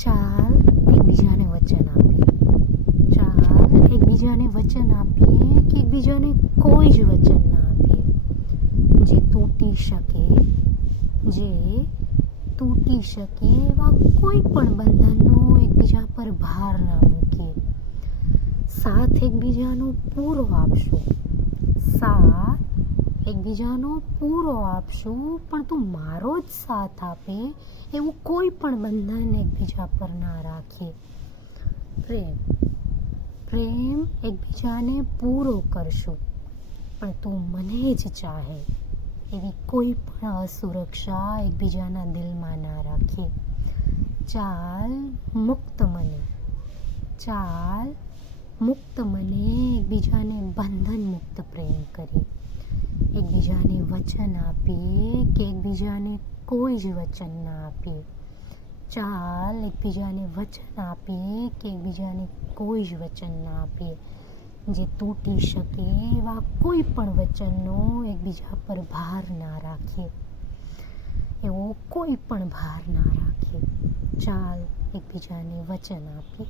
ચાલ એકબીજાને વચન આપીએ. ચાલ એકબીજાને વચન આપીએ કે એકબીજાને કોઈ જ વચન ના આપીએ જે તૂટી શકે એવા કોઈ પણ બંધનનો એકબીજા પર ભાર ના મૂકીએ. સાથ એકબીજાનો પૂરો આપશું. પણ તું મારો જ સાથ આપે એવું કોઈ પણ બંધન એકબીજા પર ના રાખીએ. પ્રેમ એકબીજાને પૂરો કરશું, પણ તું મને જ ચાહે એવી કોઈ પણ અસુરક્ષા એકબીજાના દિલમાં ના રાખીએ. ચાલ મુક્ત મને એકબીજાને બંધન મુક્ત પ્રેમ કરીએ. એકબીજાને વચન આપીએ કે એકબીજાને કોઈ જ વચન ના આપીએ. ચાલ એકબીજાને વચન આપીએ કે એકબીજાને કોઈ જ વચન ના આપીએ જે તૂટી શકે એવા કોઈ પણ વચનનો એકબીજા પર ભાર ના રાખીએ. એવો કોઈ પણ ભાર ના રાખીએ. ચાલ એકબીજાને વચન આપીએ.